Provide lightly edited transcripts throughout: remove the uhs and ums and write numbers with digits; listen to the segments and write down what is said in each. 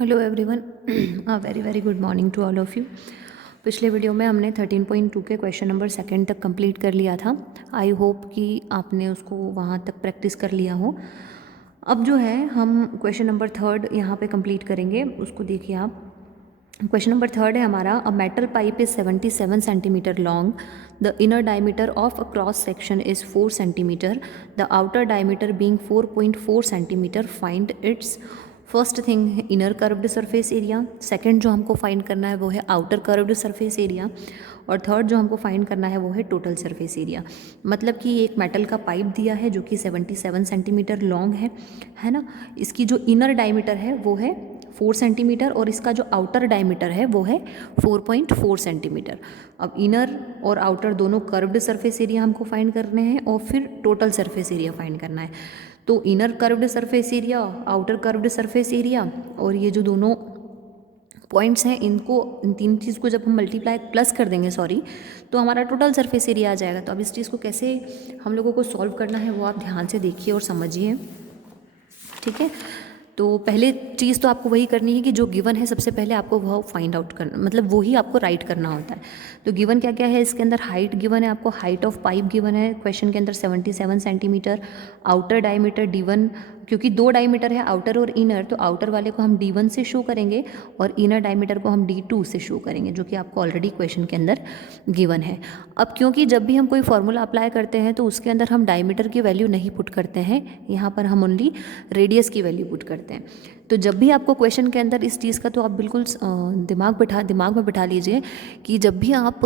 Hello everyone, very very good morning to all of you. पिछले video में हमने 13.2 के क्वेश्चन नंबर सेकंड तक कंप्लीट कर लिया था। आई होप कि आपने उसको वहाँ तक प्रैक्टिस कर लिया हो। अब जो है हम क्वेश्चन नंबर थर्ड यहाँ पे कंप्लीट करेंगे, उसको देखिए आप। क्वेश्चन नंबर थर्ड है हमारा, a metal pipe is 77 centimetre long, the inner diameter of a cross section is 4 centimetre, the outer diameter being 4.4 centimetre, find its. First thing है inner curved surface area, second जो हमको find करना है वो है outer curved surface area, और third जो हमको फाइंड करना है वो है टोटल सरफेस एरिया। मतलब कि एक मेटल का पाइप दिया है जो कि 77 सेंटीमीटर लॉन्ग है ना। इसकी जो इनर डायमीटर है वो है 4 सेंटीमीटर और इसका जो आउटर डायमीटर है वो है 4.4 सेंटीमीटर। अब इनर और आउटर दोनों कर्व्ड सरफेस एरिया हमको फाइंड करने हैं और फिर टोटल सरफेस एरिया फाइंड करना है। तो inner curved surface area, outer curved surface area और ये जो दोनों पॉइंट्स हैं, इनको इन तीन चीज़ को जब हम मल्टीप्लाई प्लस कर देंगे तो हमारा टोटल सरफेस एरिया आ जाएगा। तो अब इस चीज़ को कैसे हम लोगों को सॉल्व करना है वो आप ध्यान से देखिए और समझिए, ठीक है। तो पहले चीज़ तो आपको वही करनी है कि जो गिवन है सबसे पहले आपको वह फाइंड आउट करना, मतलब वही आपको राइट करना होता है। तो गिवन क्या क्या है इसके अंदर, हाइट गिवन है आपको, हाइट ऑफ पाइप गिवन है क्वेश्चन के अंदर 77 सेंटीमीटर, आउटर डायमीटर D1, क्योंकि दो डायमीटर है आउटर और इनर, तो आउटर वाले को हम D1 से शो करेंगे और इनर डायमीटर को हम D2 से शो करेंगे, जो कि आपको ऑलरेडी क्वेश्चन के अंदर गिवन है। अब क्योंकि जब भी हम कोई फॉर्मूला अप्लाई करते हैं तो उसके अंदर हम डायमीटर की वैल्यू नहीं पुट करते हैं, यहाँ पर हम ओनली रेडियस की वैल्यू पुट करते हैं। तो जब भी आपको क्वेश्चन के अंदर इस चीज़ का, तो आप बिल्कुल दिमाग में बिठा लीजिए कि जब भी आप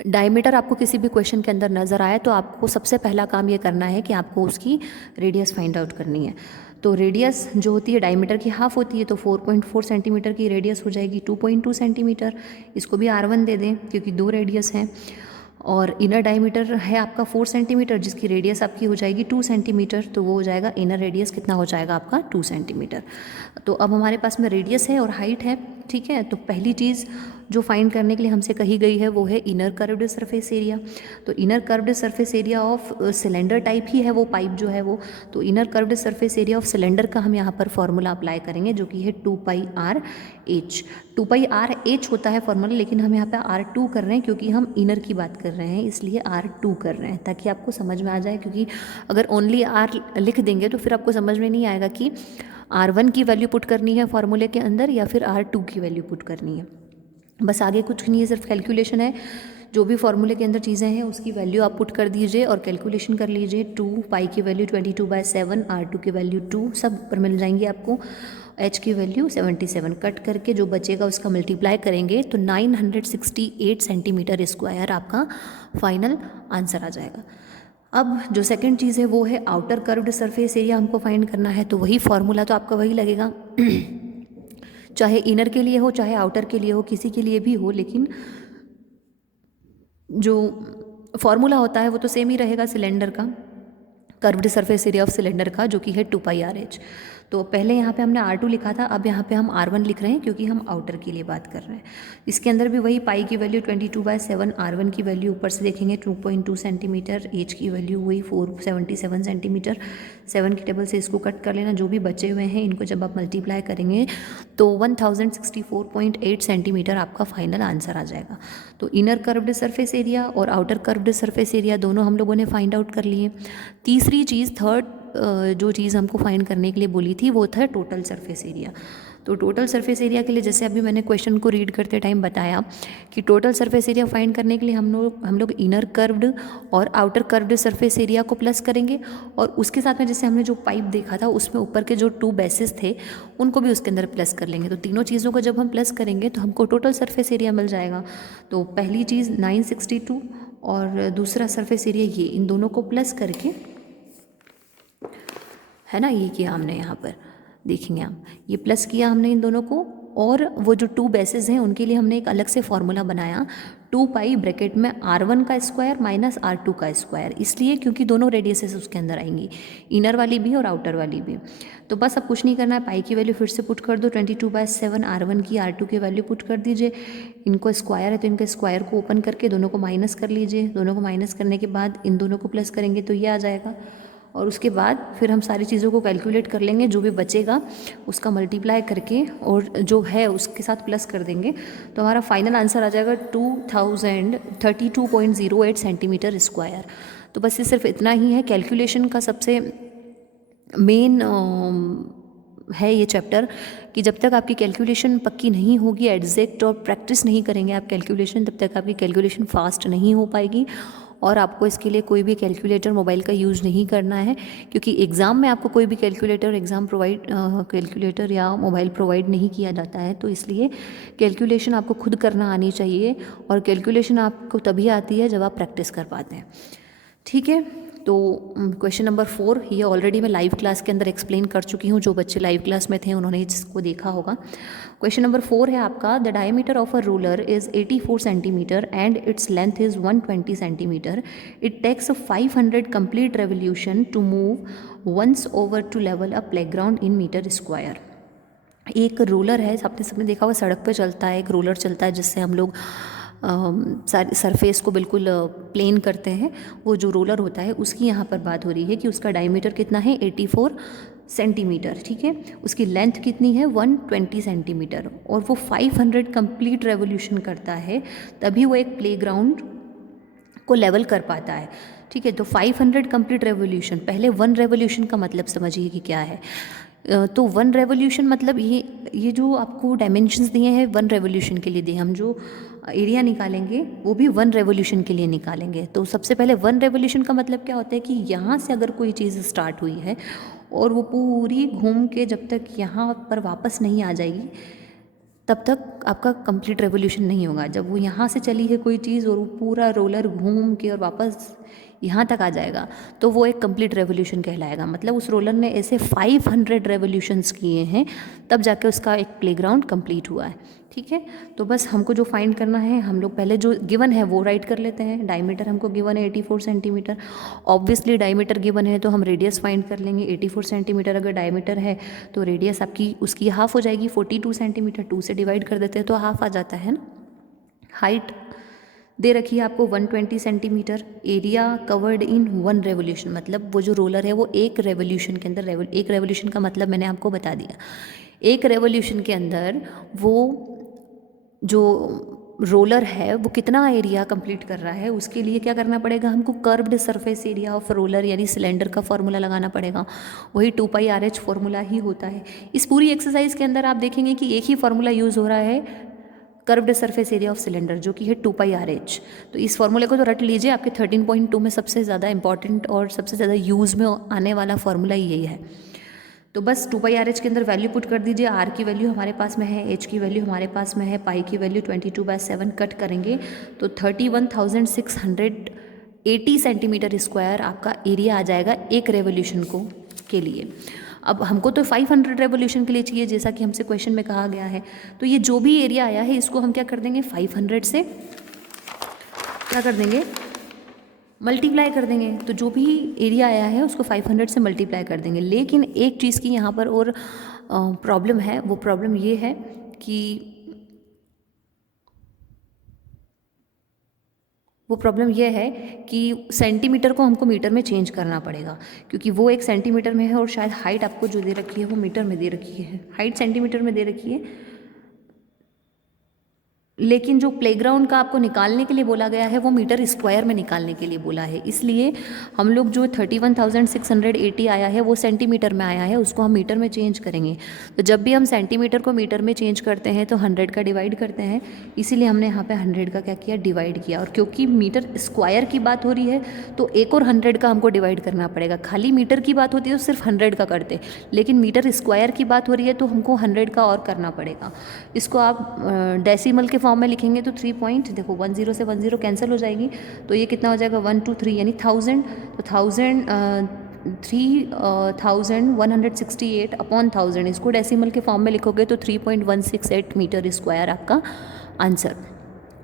डायमीटर आपको किसी भी क्वेश्चन के अंदर नज़र आए तो आपको सबसे पहला काम ये करना है कि आपको उसकी रेडियस फाइंड आउट करनी है। तो रेडियस जो होती है डायमीटर की हाफ होती है, तो 4.4 सेंटीमीटर की रेडियस हो जाएगी 2.2 सेंटीमीटर। इसको भी R1 दे दें क्योंकि दो रेडियस हैं। और इनर डायमीटर है आपका 4 सेंटीमीटर, जिसकी रेडियस आपकी हो जाएगी 2 सेंटीमीटर, तो वो हो जाएगा इनर रेडियस कितना हो जाएगा आपका 2 सेंटीमीटर। तो अब हमारे पास में रेडियस है और हाइट है, ठीक है। तो पहली चीज़ जो फाइंड करने के लिए हमसे कही गई है वो है इनर कर्व्ड सरफेस एरिया। तो inner curved surface area of cylinder type ही है वो पाइप जो है वो, तो inner curved surface area of cylinder का हम यहाँ पर फॉर्मूला अप्लाई करेंगे जो कि है 2πr/h। 2πr/h होता है फॉर्मूला, लेकिन हम यहाँ पे R2 कर रहे हैं क्योंकि हम इनर की बात कर रहे हैं, इसलिए R2 कर रहे हैं ताकि आपको समझ में आ जाए। क्योंकि अगर ओनली R लिख देंगे तो फिर आपको समझ में नहीं आएगा कि R1 की वैल्यू पुट करनी है फॉर्मूले के अंदर या फिर R2 की वैल्यू पुट करनी है। बस आगे कुछ नहीं है, सिर्फ कैलकुलेशन है। जो भी फॉर्मूले के अंदर चीज़ें हैं उसकी वैल्यू आप पुट कर दीजिए और कैलकुलेशन कर लीजिए। 2 पाई की वैल्यू 22/7, R2 की वैल्यू 2, सब पर मिल जाएंगी आपको। H की वैल्यू 77, कट करके जो बचेगा उसका मल्टीप्लाई करेंगे तो 968 सेंटीमीटर स्क्वायर आपका फाइनल आंसर आ जाएगा। अब जो सेकंड चीज़ है वो है आउटर कर्व्ड सरफेस एरिया हमको फाइंड करना है। तो वही फॉर्मूला तो आपका वही लगेगा चाहे इनर के लिए हो चाहे आउटर के लिए हो, किसी के लिए भी हो, लेकिन जो फॉर्मूला होता है वो तो सेम ही रहेगा सिलेंडर का, curved surface area of cylinder का, जो कि है 2πr/h। तो पहले यहाँ पे हमने R2 लिखा था, अब यहाँ पे हम R1 लिख रहे हैं क्योंकि हम आउटर के लिए बात कर रहे हैं। इसके अंदर भी वही पाई की वैल्यू 22/7, R1 की वैल्यू ऊपर से देखेंगे 2.2 सेंटीमीटर, H की वैल्यू वही 477 सेंटीमीटर। 7 की टेबल से इसको कट कर लेना, जो भी बचे हुए हैं इनको जब आप मल्टीप्लाई करेंगे तो 1064.8 सेंटीमीटर आपका फाइनल आंसर आ जाएगा। तो इनर कर्व्ड सरफेस एरिया और आउटर कर्व्ड सरफेस एरिया दोनों हम लोगों ने फाइंड आउट कर लिए। तीसरी चीज़, थर्ड जो चीज़ हमको फाइंड करने के लिए बोली थी वो था टोटल सरफेस एरिया। तो टोटल सरफेस एरिया के लिए जैसे अभी मैंने क्वेश्चन को रीड करते टाइम बताया कि टोटल सरफेस एरिया फाइंड करने के लिए हम लोग इनर कर्व्ड और आउटर कर्व्ड सरफेस एरिया को प्लस करेंगे, और उसके साथ में जैसे हमने जो पाइप देखा था उसमें ऊपर के जो 2 बेसिस थे उनको भी उसके अंदर प्लस कर लेंगे। तो तीनों चीज़ों को जब हम प्लस करेंगे तो हमको टोटल सरफेस एरिया मिल जाएगा। तो पहली चीज़ 962 और दूसरा सरफेस एरिया ये, इन दोनों को प्लस करके, है ना, ये किया हमने, यहाँ पर देखेंगे आप, ये प्लस किया हमने इन दोनों को, और वो जो 2 बेसिस हैं उनके लिए हमने एक अलग से फॉर्मूला बनाया 2π ब्रैकेट में R1 का स्क्वायर माइनस R2 का स्क्वायर, इसलिए क्योंकि दोनों रेडियसेस उसके अंदर आएंगी, इनर वाली भी और आउटर वाली भी। तो बस अब कुछ नहीं करना है, पाई की वैल्यू फिर से पुट कर दो, 22/7, R1 की R2 की वैल्यू पुट कर दीजिए। इनको स्क्वायर है तो इनके स्क्वायर को ओपन करके दोनों को माइनस कर लीजिए, दोनों को माइनस करने के बाद इन दोनों को प्लस करेंगे तो ये आ जाएगा। और उसके बाद फिर हम सारी चीज़ों को कैलकुलेट कर लेंगे, जो भी बचेगा उसका मल्टीप्लाई करके और जो है उसके साथ प्लस कर देंगे, तो हमारा फाइनल आंसर आ जाएगा 2032.08 सेंटीमीटर स्क्वायर। तो बस ये सिर्फ इतना ही है। कैलकुलेशन का सबसे मेन है ये चैप्टर कि जब तक आपकी कैलकुलेशन पक्की नहीं होगी, एग्जैक्ट और प्रैक्टिस नहीं करेंगे आप कैलकुलेशन, तब तक आपकी कैलकुलेशन फास्ट नहीं हो पाएगी। और आपको इसके लिए कोई भी कैलकुलेटर मोबाइल का यूज़ नहीं करना है, क्योंकि एग्ज़ाम में आपको कोई भी कैलकुलेटर या मोबाइल प्रोवाइड नहीं किया जाता है। तो इसलिए कैलकुलेशन आपको खुद करना आनी चाहिए, और कैलकुलेशन आपको तभी आती है जब आप प्रैक्टिस कर पाते हैं। ठीक है, तो क्वेश्चन नंबर 4 ये ऑलरेडी मैं लाइव क्लास के अंदर एक्सप्लेन कर चुकी हूँ। जो बच्चे लाइव क्लास में थे उन्होंने इसको देखा होगा। क्वेश्चन नंबर 4 है आपका, the diameter of a ruler is 84 centimetre and its length is 120 centimetre. It takes 500 complete revolution to move once over to level a playground in metre square. एक roller है, आपने सबने देखा हुआ सड़क पे चलता है, एक रोलर चलता है जिससे हम लोग सरफेस को बिल्कुल प्लेन करते हैं। वो जो रोलर होता है उसकी यहाँ पर बात हो रही है कि उसका डायमीटर कितना है 84 सेंटीमीटर, ठीक है। उसकी लेंथ कितनी है 120 सेंटीमीटर, और वो 500 कंप्लीट रेवोल्यूशन करता है, तभी वो एक प्लेग्राउंड को लेवल कर पाता है, ठीक है। तो 500 कंप्लीट रेवोल्यूशन, पहले 1 रेवोल्यूशन का मतलब समझिए कि क्या है। तो 1 रेवोल्यूशन मतलब ये जो आपको डायमेंशंस दिए हैं 1 रेवोल्यूशन के लिए दिए, हम जो एरिया निकालेंगे वो भी 1 रेवोल्यूशन के लिए निकालेंगे। तो सबसे पहले 1 रेवोल्यूशन का मतलब क्या होता है कि यहाँ से अगर कोई चीज़ स्टार्ट हुई है और वो पूरी घूम के जब तक यहाँ पर वापस नहीं आ जाएगी, तब तक आपका कंप्लीट रेवोल्यूशन नहीं होगा। जब वो यहाँ से चली है कोई चीज़ और वो पूरा रोलर घूम के और वापस यहाँ तक आ जाएगा, तो वो एक कंप्लीट रेवोल्यूशन कहलाएगा। मतलब उस रोलर ने ऐसे 500 रेवोल्यूशंस किए हैं, तब जाके उसका एक प्लेग्राउंड कंप्लीट हुआ है, ठीक है। तो बस हमको जो फाइंड करना है, हम लोग पहले जो गिवन है वो राइट कर लेते हैं। डायमीटर हमको गिवन है 84 सेंटीमीटर। ऑब्वियसली डायमीटर गिवन है तो हम रेडियस फाइंड कर लेंगे। 84 सेंटीमीटर अगर डायमीटर है तो रेडियस आपकी उसकी हाफ हो जाएगी 42 सेंटीमीटर। 2 से डिवाइड कर देते हैं तो हाफ आ जाता है ना। हाइट दे रखी है आपको 120 centimetre. Area covered in 1 revolution, मतलब वो जो रोलर है वो एक रेवोल्यूशन के अंदर, एक रेवोल्यूशन का मतलब मैंने आपको बता दिया, एक रेवोल्यूशन के अंदर वो जो रोलर है वो कितना एरिया कंप्लीट कर रहा है, उसके लिए क्या करना पड़ेगा हमको, curved surface area of roller यानी सिलेंडर का फॉर्मूला लगाना पड़ेगा। वही 2πRH फॉर्मूला ही होता है। इस पूरी एक्सरसाइज के अंदर आप देखेंगे कि एक ही फॉर्मूला यूज़ हो रहा है, curved surface area of cylinder, जो कि है 2πRH। तो इस फॉर्मूले को तो रट लीजिए, आपके 13.2 में सबसे ज़्यादा इंपॉर्टेंट और सबसे ज़्यादा यूज़ में आने वाला फॉर्मूला यही है। तो बस 2πRH के अंदर वैल्यू पुट कर दीजिए। R की वैल्यू हमारे पास में है, H की वैल्यू हमारे पास में है, पाई की वैल्यू 22/7 कट करेंगे तो 31,680 सेंटीमीटर स्क्वायर आपका एरिया आ जाएगा एक रेवोल्यूशन को के लिए। अब हमको तो 500 रेवोल्यूशन के लिए चाहिए, जैसा कि हमसे क्वेश्चन में कहा गया है। तो ये जो भी एरिया आया है इसको हम क्या कर देंगे, 500 से क्या कर देंगे, मल्टीप्लाई कर देंगे। तो जो भी एरिया आया है उसको 500 से मल्टीप्लाई कर देंगे। लेकिन एक चीज़ की यहाँ पर और प्रॉब्लम है, वो प्रॉब्लम ये है कि सेंटीमीटर को हमको मीटर में चेंज करना पड़ेगा, क्योंकि वो एक सेंटीमीटर में है और शायद हाइट आपको जो दे रखी है वो मीटर में दे रखी है, हाइट सेंटीमीटर में दे रखी है, लेकिन जो प्लेग्राउंड का आपको निकालने के लिए बोला गया है वो मीटर स्क्वायर में निकालने के लिए बोला है। इसलिए हम लोग जो 31,680 आया है वो सेंटीमीटर में आया है, उसको हम मीटर में चेंज करेंगे। तो जब भी हम सेंटीमीटर को मीटर में चेंज करते हैं तो 100 का डिवाइड करते हैं, इसीलिए हमने यहाँ पे 100 का क्या किया, डिवाइड किया। और क्योंकि मीटर स्क्वायर की बात हो रही है तो एक और 100 का हमको डिवाइड करना पड़ेगा। खाली मीटर की बात होती है तो सिर्फ 100 का करते, लेकिन मीटर स्क्वायर की बात हो रही है तो हमको 100 का और करना पड़ेगा। इसको आप डेसिमल के फॉर्म में लिखेंगे तो 3 पॉइंट, देखो 10 से 10 कैंसिल हो जाएगी, तो ये कितना हो जाएगा 1 2 3 यानी 1000। तो 3168 अपॉन 1000, इसको डेसिमल के फॉर्म में लिखोगे तो 3.168 मीटर स्क्वायर आपका आंसर।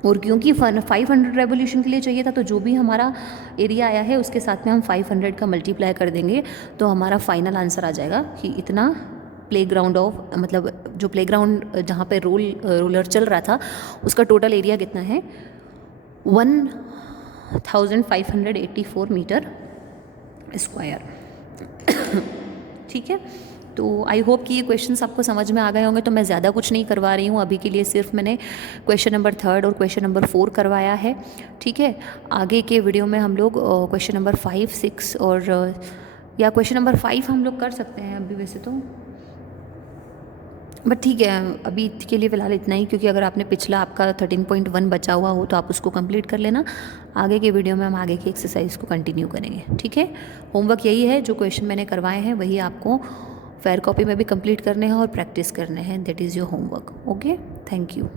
और क्योंकि 500 रेवोल्यूशन के लिए चाहिए था तो जो भी हमारा एरिया आया है उसके साथ में हम 500 का मल्टीप्लाई कर देंगे तो हमारा फाइनल आंसर आ जाएगा कि इतना प्लेग्राउंड ऑफ, मतलब जो प्लेग्राउंड जहाँ पे रोलर चल रहा था उसका टोटल एरिया कितना है 1584 मीटर स्क्वायर। ठीक है, तो आई होप कि ये क्वेश्चंस आपको समझ में आ गए होंगे। तो मैं ज़्यादा कुछ नहीं करवा रही हूँ अभी के लिए, सिर्फ मैंने क्वेश्चन नंबर 3 और क्वेश्चन नंबर 4 करवाया है। ठीक है, आगे के वीडियो में हम लोग क्वेश्चन नंबर 5, 6 और या क्वेश्चन नंबर 5 हम लोग कर सकते हैं अभी वैसे तो, बट ठीक है अभी के लिए फ़िलहाल इतना ही, क्योंकि अगर आपने पिछला आपका 13.1 बचा हुआ हो तो आप उसको कंप्लीट कर लेना। आगे के वीडियो में हम आगे की एक्सरसाइज को कंटिन्यू करेंगे। ठीक है, होमवर्क यही है, जो क्वेश्चन मैंने करवाए हैं वही आपको फेयर कॉपी में भी कंप्लीट करने हैं और प्रैक्टिस करने हैं। That is your homework. Okay, thank you.